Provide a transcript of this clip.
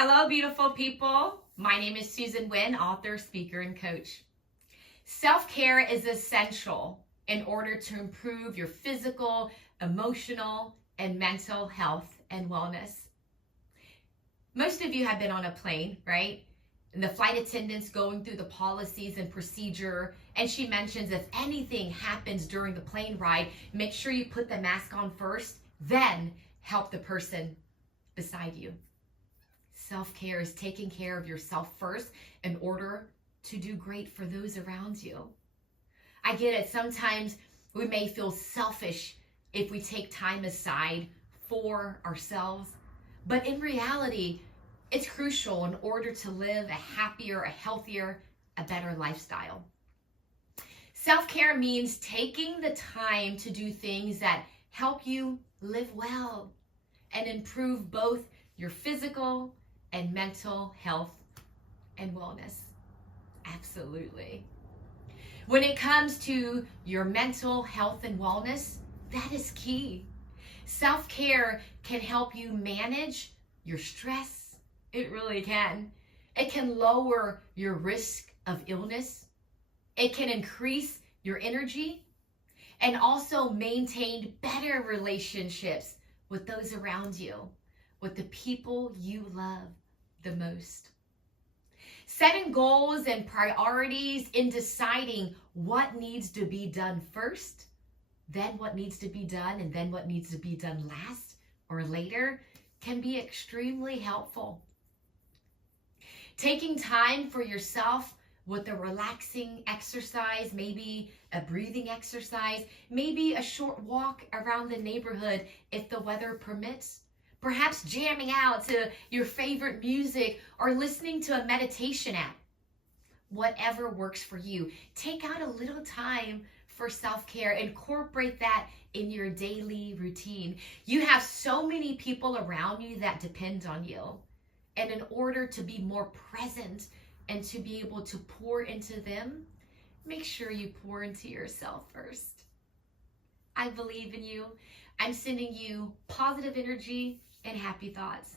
Hello, beautiful people. My name is Suzan Nguyen, author, speaker, and coach. Self-care is essential in order to improve your physical, emotional, and mental health and wellness. Most of you have been on a plane, right? And the flight attendant's going through the policies and procedure, and she mentions if anything happens during the plane ride, make sure you put the mask on first, then help the person beside you. Self-care is taking care of yourself first in order to do great for those around you. I get it. Sometimes we may feel selfish if we take time aside for ourselves, but in reality, it's crucial in order to live a happier, a healthier, a better lifestyle. Self-care means taking the time to do things that help you live well and improve both your physical and mental health and wellness. Absolutely. When it comes to your mental health and wellness, that is key. Self-care can help you manage your stress. It really can. It can lower your risk of illness. It can increase your energy and also maintain better relationships with those around you, with the people you love the most. Setting goals and priorities in deciding what needs to be done first, then what needs to be done, and then what needs to be done last or later can be extremely helpful. Taking time for yourself with a relaxing exercise, maybe a breathing exercise, maybe a short walk around the neighborhood if the weather permits. Perhaps jamming out to your favorite music or listening to a meditation app. Whatever works for you. Take out a little time for self-care. Incorporate that in your daily routine. You have so many people around you that depend on you. And in order to be more present and to be able to pour into them, make sure you pour into yourself first. I believe in you. I'm sending you positive energy and happy thoughts.